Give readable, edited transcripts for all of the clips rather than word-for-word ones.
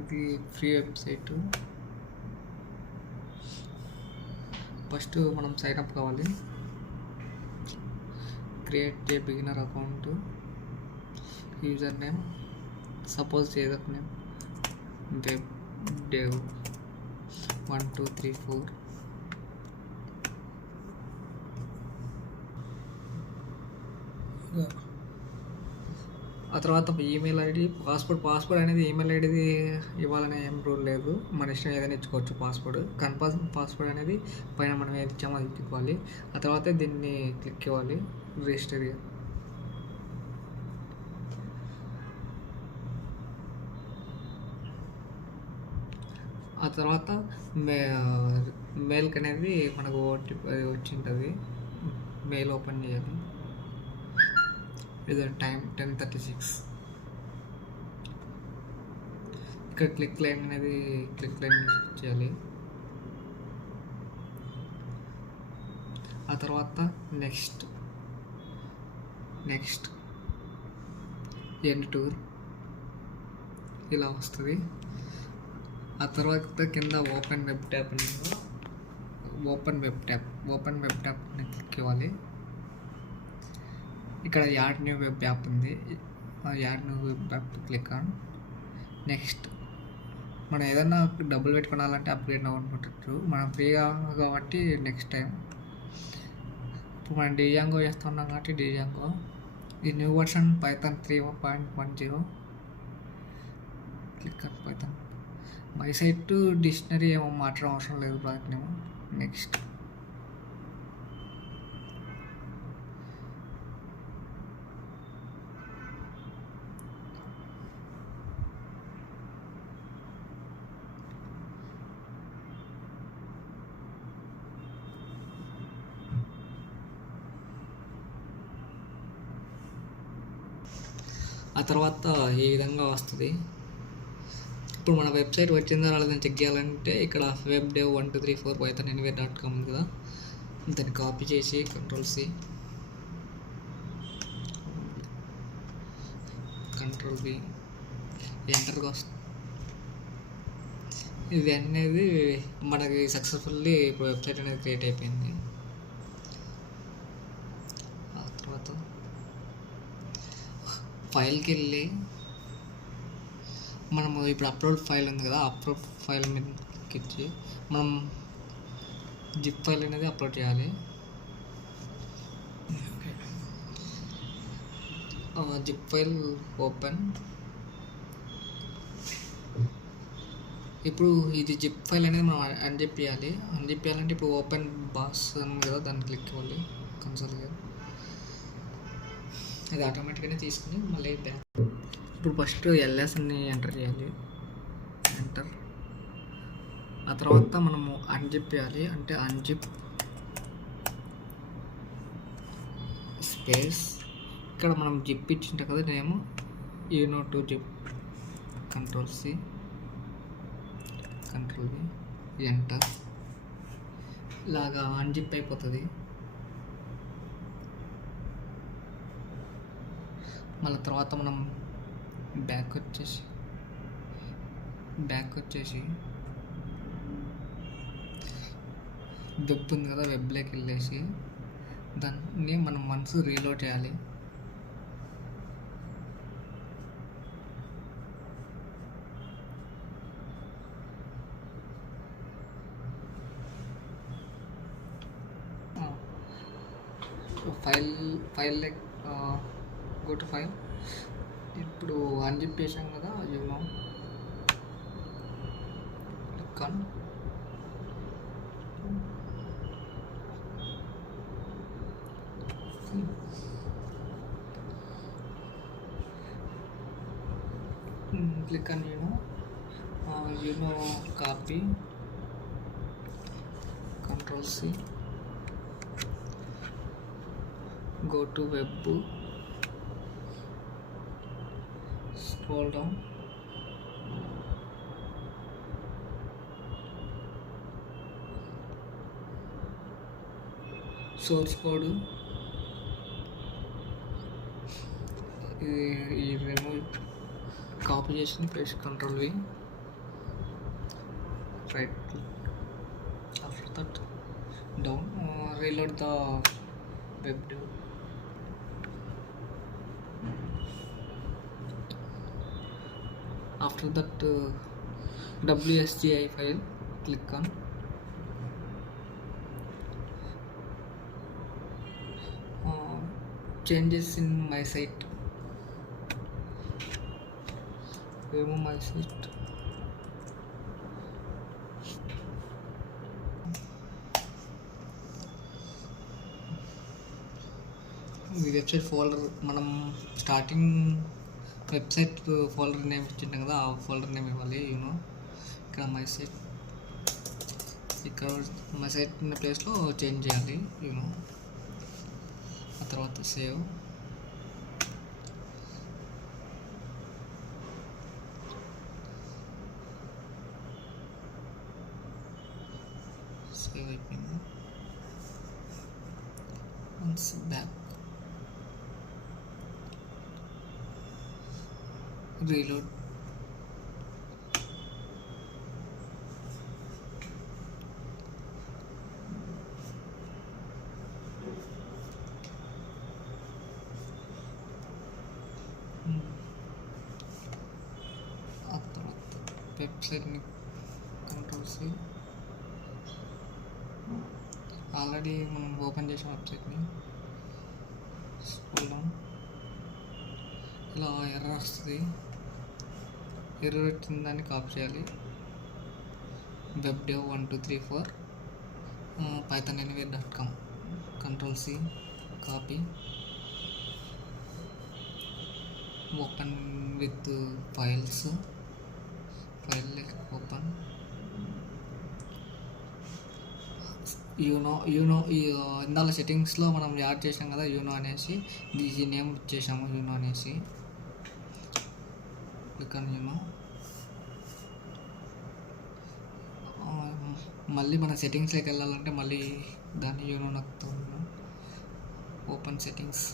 ఇది free website. First మనం sign up కావాలి. Create a beginner account, user name suppose ఏదో నేమ్ వెబ్ డెవ్ 1 2 3 4. ఆ తర్వాత ఈమెయిల్ ఐడి, పాస్వర్డ్ అనేది ఈమెయిల్ ఐడిది ఇవ్వాలనే ఏం రూల్ లేదు. మన ఇష్టం ఏదైనా ఇచ్చుకోవచ్చు. పాస్వర్డ్ అనేది పైన మనం ఏది ఇచ్చామో అది ఇచ్చుకోవాలి. ఆ తర్వాత దీన్ని క్లిక్ ఇవ్వాలి రిజిస్టర్. ఆ తర్వాత మెయిల్కి అనేది మనకు ఓటీపీ వచ్చి ఉంటుంది. మెయిల్ ఓపెన్ చేయాలి. ఇది టైం 10:36. ఇక్కడ క్లిక్ లైన్ చేయాలి. ఆ తర్వాత నెక్స్ట్ ఎండ్ టూర్ ఇలా వస్తుంది. ఆ తర్వాత కింద ఓపెన్ వెబ్ ట్యాబ్ని క్లిక్ ఇవ్వాలి. ఇక్కడ యాడ్ న్యూ వెబ్ యాప్ ఉంది. Add new web app click on. Next మనం ఏదన్నా డబ్బులు పెట్టుకోవాలంటే అప్గ్రేడ్ అవ్వనుకుంటు మనం ఫ్రీగా కాబట్టి నెక్స్ట్ టైం. ఇప్పుడు మనం డిజాంగో చేస్తున్నాం కాబట్టి డిజాంగో ఈ new version Python 3.10. Click on Python. My site dictionary ఏమో మాట్లాడడం అవసరం లేదు. ప్రాజెక్ట్ నేమో. నెక్స్ట్ ఆ తర్వాత ఈ విధంగా వస్తుంది. ఇప్పుడు మన వెబ్సైట్ వచ్చిందా రాలేదని చెక్ చేయాలంటే ఇక్కడ వెబ్ డెవ్ 1 2 3 4 pythonanywhere.com ఉంది కదా, దాన్ని కాపీ చేసి Ctrl+C Ctrl+V ఎంటర్గా వస్తుంది. ఇది అనేది మనకి సక్సెస్ఫుల్లీ ఇప్పుడు వెబ్సైట్ అనేది క్రియేట్ అయిపోయింది. ఆ తర్వాత ఫైల్కి వెళ్ళి మనము ఇప్పుడు అప్లోడ్ ఫైల్ ఉంది కదా, అప్లోడ్ ఫైల్ మీద క్లిక్ ఇచ్చి మనం జిప్ ఫైల్ అనేది అప్లోడ్ చేయాలి. Zip file open. ఇప్పుడు ఇది జిప్ ఫైల్ అనేది మనం అన్జిప్ చేయాలంటే ఇప్పుడు ఓపెన్ బాస్ ఉంది కదా, దాన్ని క్లిక్ ఇవ్వాలి. కన్సోల్గా అది ఆటోమేటిక్గానే తీసుకుని మళ్ళీ బ్యాక్. ఇప్పుడు ఫస్ట్ ఎల్ఎస్ అని ఎంటర్ చేయాలి. ఎంటర్. ఆ తర్వాత మనము అన్జిప్ చేయాలి. అంటే అన్జిప్ స్పేస్ ఇక్కడ మనం జిప్ ఇచ్చింటాం కదా నేము uno2 zip. Ctrl+C Ctrl+V enter. ఇలాగా అన్జిప్ అయిపోతుంది. మళ్ళీ తర్వాత మనం బ్యాక్ వచ్చేసి వెబ్ ఉంది కదా, వెబ్లోకి వెళ్ళేసి దాన్ని మనం వన్స్ రీలోడ్ చేయాలి. File go to file. ఇప్పుడు అన్జిప్ చేసాం కదా, you know click on. Click on you know copy. Ctrl+C go to web, scroll down, source code ఈ రిమూవ్ కాపీ చేసి paste Ctrl+V right click. After that down, reload the web dev. After that WSGI file, click on changes in my site, remove my site. ఈ website folder మనం starting website folder name ఇచ్చింటాం కదా, ఆ folder name ఇవ్వాలి. ఇక్కడ my site, ఇక్కడ my site ఉన్న ప్లేస్లో చేంజ్ చేయాలి. ఆ తర్వాత సేవ్. సేవ్ అయిపోయింది. Once back reload. ఆ తర్వాత వెబ్సైట్ని కంట్రోల్ సి, ఆల్రెడీ మనం ఓపెన్ చేసిన వెబ్సైట్ని స్క్రోల్ డౌన్. ఇలా ఎర్రర్ వస్తుంది. ఎర్రర్ వచ్చిన దాన్ని కాపీ చేయాలి. webdev 1234 pythonanywhere.com. Control C, copy, open with files, file open. ఇందాల సెట్టింగ్స్లో మనం యాడ్ చేసాం కదా యూనో అనేసి, దీని నేమ్ ఇచ్చేసాము యూనో అనేసి. Click on you know. మళ్ళీ మన సెట్టింగ్స్లోకి వెళ్ళాలంటే మళ్ళీ దాన్ని యూనో నొక్కుతూ ఉన్నాం. Open settings,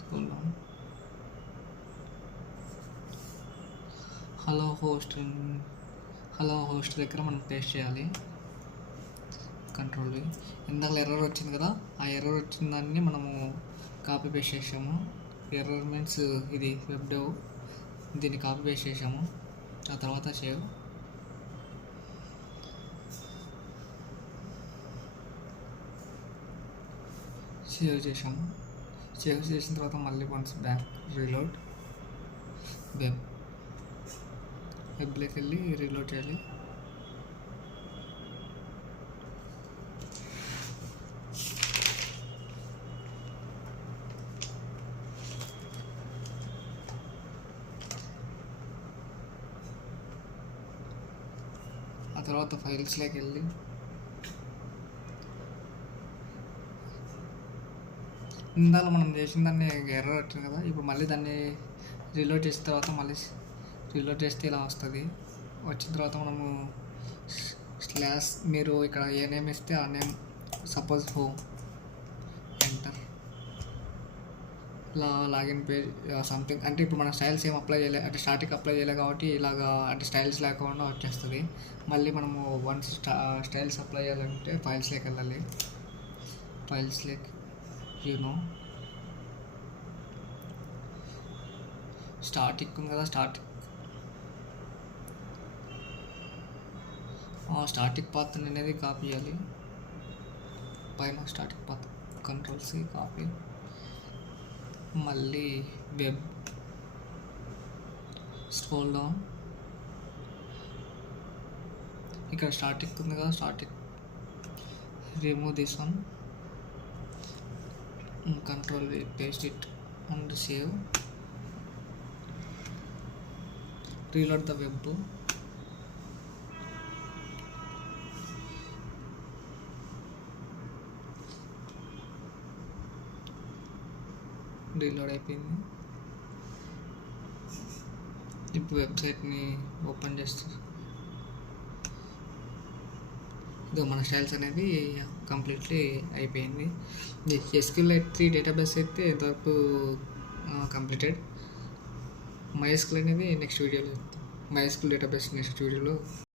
scroll down. Hello host దగ్గర మనం పేస్ట్ చేయాలి. కంట్రోల్. ఇందాక ఎర్రర్ వచ్చింది కదా, ఆ ఎర్రర్ వచ్చిన దాన్ని మనము కాపీ పేస్ట్ చేసాము. ఎర్రర్ మీన్స్ ఇది webdev, దీన్ని కాపీ పేస్ట్ చేసాము. ఆ తర్వాత సేవ్ చేసాము. సేవ్ చేసిన తర్వాత మళ్ళీ వన్స్ బ్యాక్ రీలోడ్. వెబ్లోకి వెళ్ళి రీలోడ్ చేయాలి. ఆ తర్వాత ఫైల్స్లోకి వెళ్ళి ఇందాక మనం చేసిన దాన్ని ఎర్రర్ వచ్చింది కదా, ఇప్పుడు మళ్ళీ దాన్ని రీలోడ్ చేసిన తర్వాత మళ్ళీ రీలోడ్ చేస్తే ఇలా వస్తుంది. వచ్చిన తర్వాత మనము స్లాష్, మీరు ఇక్కడ ఏ నేమ్ ఇస్తే ఆ నేమ్, సపోజ్ హోమ్, ఎంటర్. ఇలా లాగిన్ పేజ్ సంథింగ్. అంటే ఇప్పుడు మన స్టైల్స్ ఏం అప్లై చేయలేదు, అంటే స్టార్టింగ్ అప్లై చేయలేదు కాబట్టి ఇలాగా, అంటే స్టైల్స్ లేకుండా వచ్చేస్తుంది. మళ్ళీ మనము వన్స్ స్టైల్స్ అప్లై చేయాలంటే ఫైల్స్లోకి వెళ్ళాలి. ఫైల్స్లోకి స్టార్టింగ్ ఉంది కదా, స్టార్టింగ్ పాత్ అనేది కాపీ చేయాలి. పైన starting path, control C, copy. మళ్ళీ వెబ్, స్క్రోల్ డౌన్. ఇక్కడ స్టార్టింగ్ ఉంది కదా, starting remove this one. Control V, paste it and save. Reload the web. Reload అయిపోయింది. ఇప్పుడు వెబ్సైట్ని ఓపెన్ చేస్తారు. ఇదో మన స్టైల్స్ అనేది కంప్లీట్లీ అయిపోయింది. SQLite 3 డేటాబేస్ అయితే ఇంతవరకు కంప్లీటెడ్. MySQL అనేది నెక్స్ట్ వీడియోలో చెప్తాం. MySQL డేటాబేస్ నెక్స్ట్ వీడియోలో